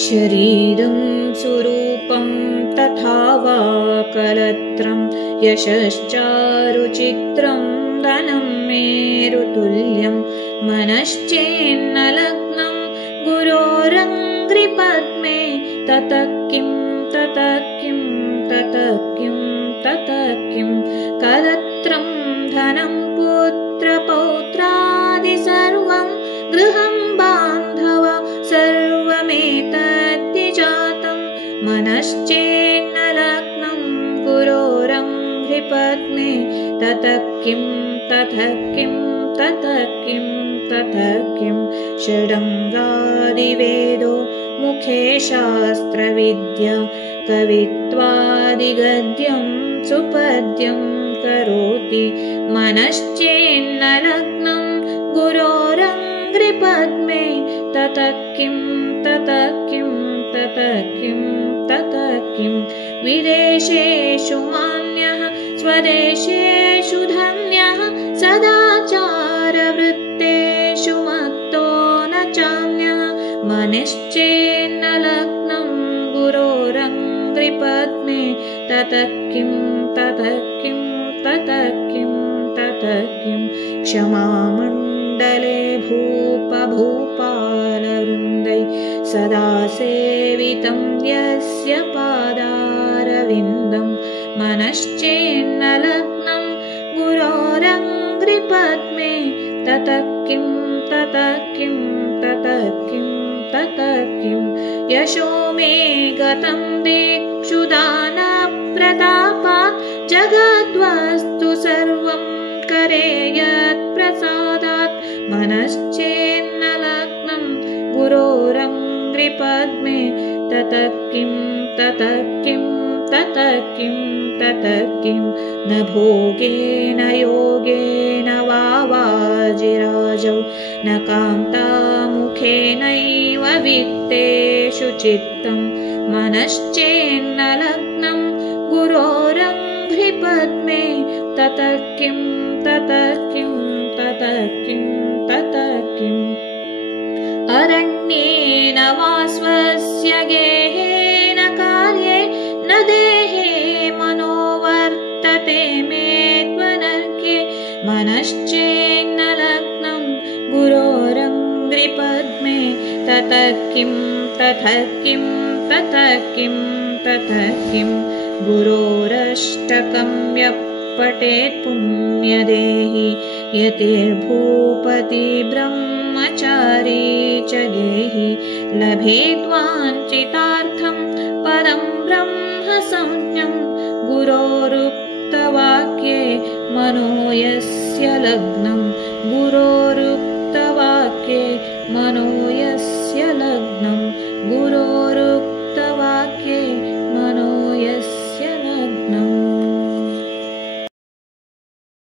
शरीरं सुरूपं तथा वा कलत्रं यशश्चारुचित्रं धनं मेरुतुल्यं मनश्चेन्न लग्नं गुरोरङ्घ्रिपद्मे ततः किं ततः किं ततः किं ततः किं कलत्रं धनं पुत्रपौत्रादि सर्वं गृहं बान्धव सर्वमेतद्धि जातं मनश्चेन्न लग्नं गुरोरङ्घ्रिपद्मे ततः किं ततः किं ततः किं ततः किं षडङ्गादिवेदो मुखे शास्त्रविद्या कवित्वादिगद्यं सुपद्यं करोति मनश्चेन्न लग्नं गुरोरङ्घ्रिपद्मे ततः किं ततः किं ततः किं ततः किं विदेशेषु मान्यः स्वदेशेषु धन्यः सदाचारवृत्तेषु मत्तो न चान्यः मनश्चेन्न लग्नं गुरोरङ्घ्रिपद्मे ततः किं ततः किं ततः किं ततः किं क्षमामण्डले भूपभूपालवृन्दै सदा सेवितं यस्य पादारविन्दं मनश्चेन्न लग्नं गुरोरङ्घ्रिपद्मे ततः किं ततः किं ततः किं ततः किं यशो मे गतं दिक्षु दानप्रतापात् जगद्वस्तु सर्वं करे यत्प्रसादात् मनश्चेन्न लग्नं गुरोरङ्घ्रिपद्मे ततः किं ततः किं ततः किं ततः किं न भोगेन योगेन वा वाजिराजौ न कान्तामुखेनैव वित्तेषु चित्तं मनश्चेन्न लग्नं गुरोरङ्घ्रिपद्मे ततः किं ततः किं ततः किं ततः किम् अरण्येन वा स्वस्य गेहेन कार्ये न देहे मनो वर्तते मे त्वनर्घ्ये मनश्चेन्न लग्नं गुरोरङ्घ्रिपद्मे ततः किं ततः किं ततः किं ततः किं गुरोरष्टकं यः पठेत् पुण्यदेहि यतिर्भूपति ब्रह्मचारी च गेहि लभेद्वाञ्छितार्थं पदं ब्रह्म संज्ञं गुरोरुक्तवाक्ये मनो यस्य लग्नं गुरोरुक्तवाक्ये मनो